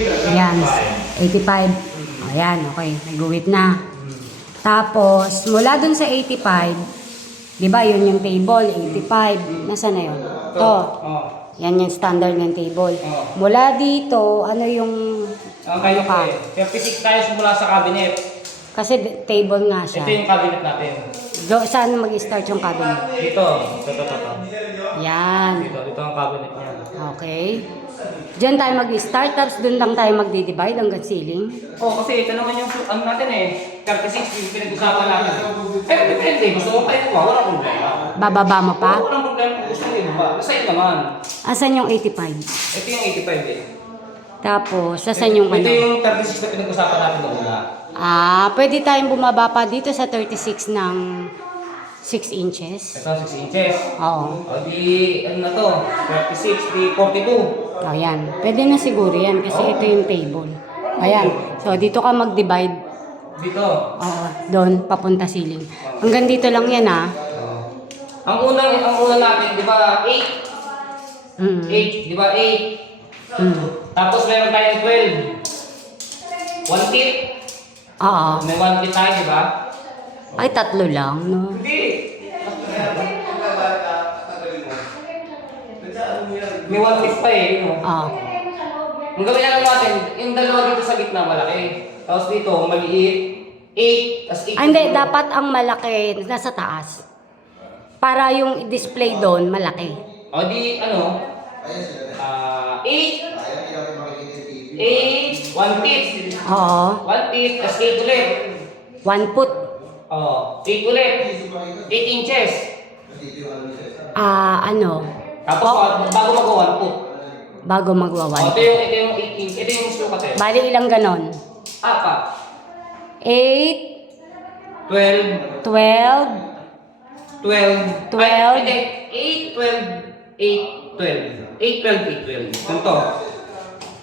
Ayan, 85. Ayan, okay. Nag-uwit na. Tapos, mula dun sa 85, di ba, yun yung table, 85. Nasaan na yun? Ito. Yan yung standard ng table. Mula dito, ano yung... Kayo pa. 36 tayo mula sa cabinet. Kasi table nga siya. Ito yung cabinet natin. Saan mag-start yung cabinet? Dito. Ito. Yan. Dito ang cabinet niya. Okay. Diyan tayo mag-start, tapos doon lang tayo magdi-divide hanggang ceiling. Kasi ito naman yung ano natin 36 yung pinag-usapan natin. Pero depende, gusto mo pa ito ba? Walang problema. Bababa mo pa? Walang problema kung gusto mo ito ba? Sa'yo naman. Asan yung 85? Ito yung 85 Tapos, asan yung Ito ano? yung 36 na pinag-usapan natin noon na. Pwede tayong bumaba pa dito sa 36 ng 6 inches. Ito 6 inches. Oo. O di, ano na to? 36, di 42. O yan. Pwede na siguro yan kasi ito yung table. Ayan. So, dito ka mag-divide. Dito. Oo. Doon, papunta ceiling. Hanggang dito lang yan Ang una natin, di ba, 8? 8, di ba, 8? Tapos meron tayong 12. 1 tip. Oo. May 1 tip tayo, di ba? Ay, tatlo lang, no? Hindi. May 1 tip pa no? Oo. Ang gawin lang natin, yung dalawa dito sa gitna malaki. Tapos dito, maliit. 8, tapos 8. Hindi, dapat ang malaki nasa taas. Para yung display doon, malaki. O di, 8. 8, 1 tip. Oo. 1 tip, tapos 8 ulit. 1 foot. 8 ulit. 8 inches. Tapos, bago mag-1 foot. bago magwawan. Ito yung 8 inches. Ito yung gusto kasi. Bali, ilang ganon? 4. 8, 12. 12, 12. 12. Ay, hindi. 8, 12. 8, 12. 8, 12. 8, 12. Ganito.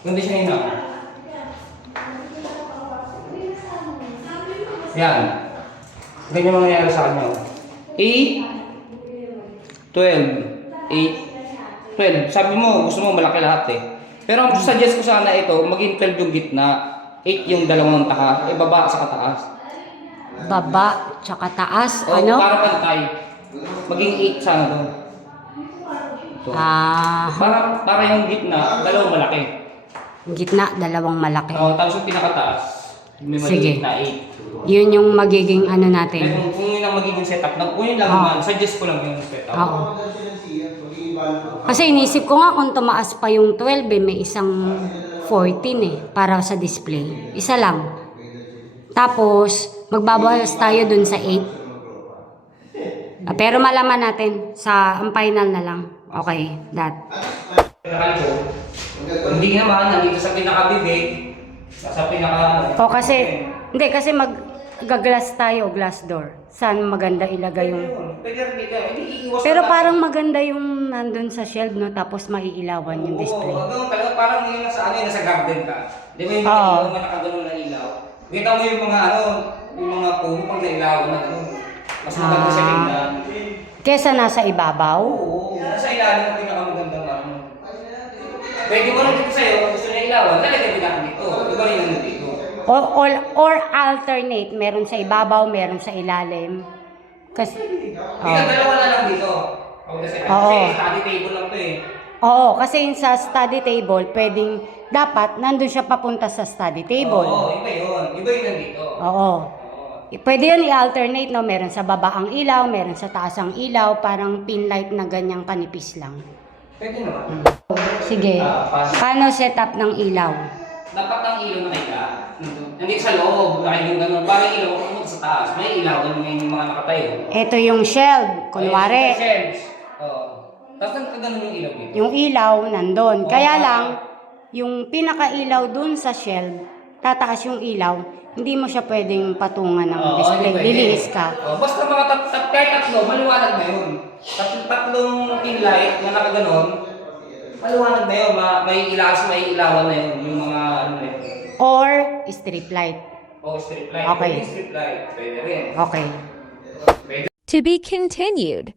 Ganito siya yun. Yan. Ganyan ang nangyayari sa kanya. 8, 12. 8, 12. Sabi mo, gusto mo malaki lahat Pero ang suggest ko sana ito, maging 12 yung gitna. 8 yung dalawang taka. Baba sa kataas. baba, tsaka taas, O, ano? para pantay. Maging 8 sana doon. Para yung gitna, dalawang malaki. Gitna, dalawang malaki. Tapos yung pinakataas, may Sige. maliit na 8. Yun yung magiging ano natin. Kung yun ang magiging setup, kung yun lang naman, suggest ko lang yung setup. Oo. Kasi inisip ko nga kung tumaas pa yung 12 may isang 14 para sa display. Isa lang. Tapos, magbabawas tayo dun sa 8. Pero malaman natin sa ang final na lang. Okay, that. Hindi naman, nandito sa pinakabibig, sa pinaka... Kasi mag-glass tayo, glass door. Saan maganda ilagay yung... Pero parang maganda yung nandun sa shelf, no? Tapos maiilawan yung display. Parang yun nasa garden ka. Di ba yung mga nakagano'n na ilaw? Kita mo yung mga yung mga puno pang nailawan na gano'n. Mas maganda sa tingnan. Kesa nasa ibabaw? Oo, nasa ilalim ang pinakamagandang Pwede mo lang dito sa'yo, kung gusto niya ilawan, talaga natin dito. Iba rin naman dito. Or alternate, meron sa ibabaw, meron sa ilalim. Kasi, Dalawa na lang dito. Kasi study table lang to Oo, kasi yung sa study table, dapat nandun siya papunta sa study table. Oo, iba yun. Iba yun nandito. Oo. Pwede yun i-alternate, no? Meron sa baba ang ilaw, meron sa taas ang ilaw, parang pin light na ganyang kanipis lang. Pwede naman. Sige. Paano setup ng ilaw? Dapat ang ilaw na kaya. Nandito sa loob, yung gano'n. Parang ilaw, kung sa taas, may ilaw, ganun yung mga nakatayo. Ito yung shelf, kunwari. Tapos nagkaganon yung ilaw dito. Yung ilaw nandun. Kaya lang, yung pinaka-ilaw dun sa shelf, tataas yung ilaw, hindi mo siya pwedeng patungan ng display. Liliis ka. Basta mga kahit tatlo, maliwanag na yun. Tatlong pin light na nakaganon, maliwanag na yun. May ilawan na yun. Yung mga yun. Or strip light. Strip light. Okay. Strip light. Pwede rin. Okay. To be continued.